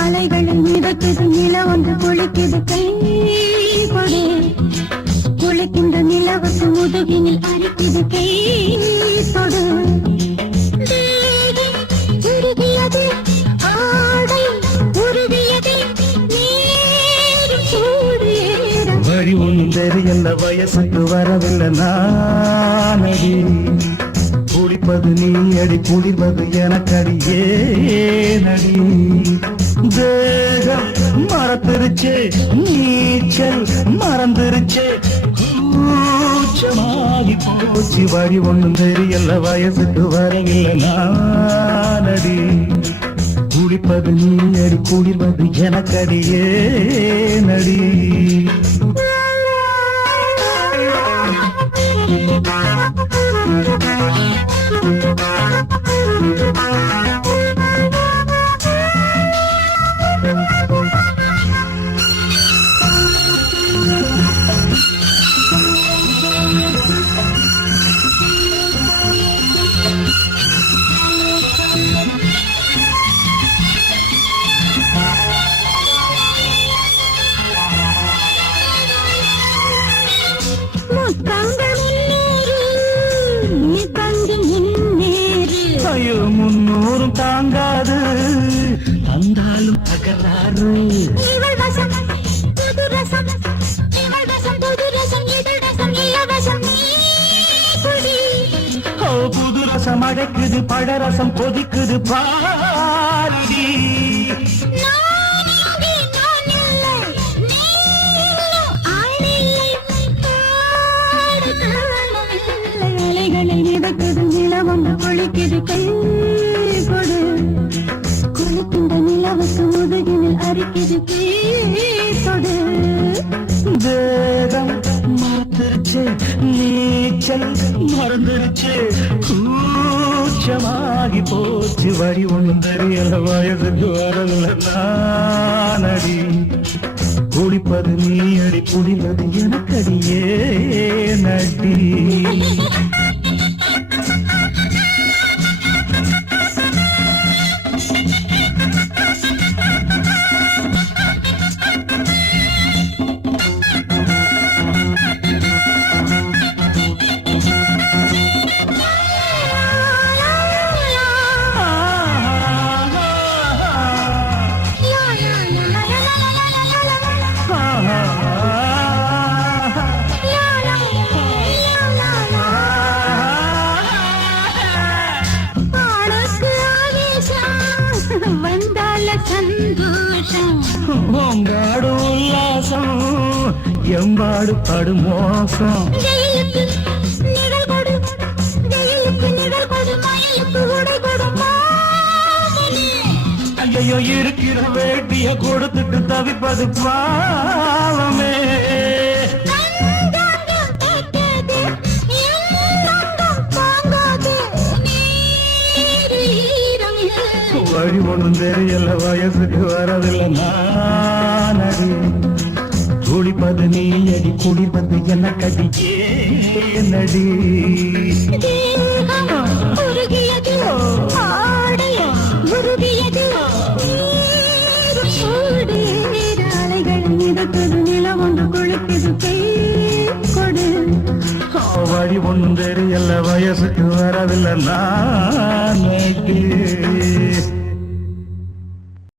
அலைகளில் மிதக்குது நில ஒன்று குளிக்குது கை கொடு குளிக்கின்ற நிலவுக்கு முதுகினில் அரிக்குது கை தொடு உருகியது ஆடை உருகியது நீரும் சூடு வழி ஒன்றும் தெரியல வயசுக்கு வரவில்லை நானடி குளிப்பது நீ அடி குளிர்வது எனக்கடியே நடி தேகம் மறந்துருச்சு நீச்சல் மறந்துருச்சு கூச்சமாகி போச்சு வழி ஒன்றும் தெரியல வயசுக்கு வரவில்லை நானடி குளிப்பது நீ அடி குளிர்வது எனக்கடியே நடி ஐயோ 300 தாங்காது தந்தாலும் தகராறு புது ரசம் அழைக்குது பழரசம் கொதிக்குது பாடி மிதக்குது நிலவொன்று குளிக்குது கை கொடு குளிக்கின்ற நிலவுக்கு முதுகினில் அரிக்குது கை கொடு தேகம் மறந்துருச்சு நீச்சல் மறந்துருச்சு கூச்சமாகி போச்சு வழி ஒன்றும் தெரியல வயதுக்கு வரல நானடி குளிப்பது நீ அடி குளிர்வது எனக்கடியே நடி உங்காடு உல்லாசம் எம்பாடு படு மோசம் ஐயோ இருக்கிற வேட்டிய கொடுத்துட்டு தவிப்பது பாவமே வழி ஒன்றும் தெரியல வயசுக்கு வரவில்லை நானடி குளிப்பது நீ அடி குளிப்பது என்ன கடியே நடி அலைகள் மிதக்குது நிலம் ஒன்று குளிக்குது கை கொடு வழி ஒன்றும் தெரியல வயசுக்கு வரவில்லை நானடி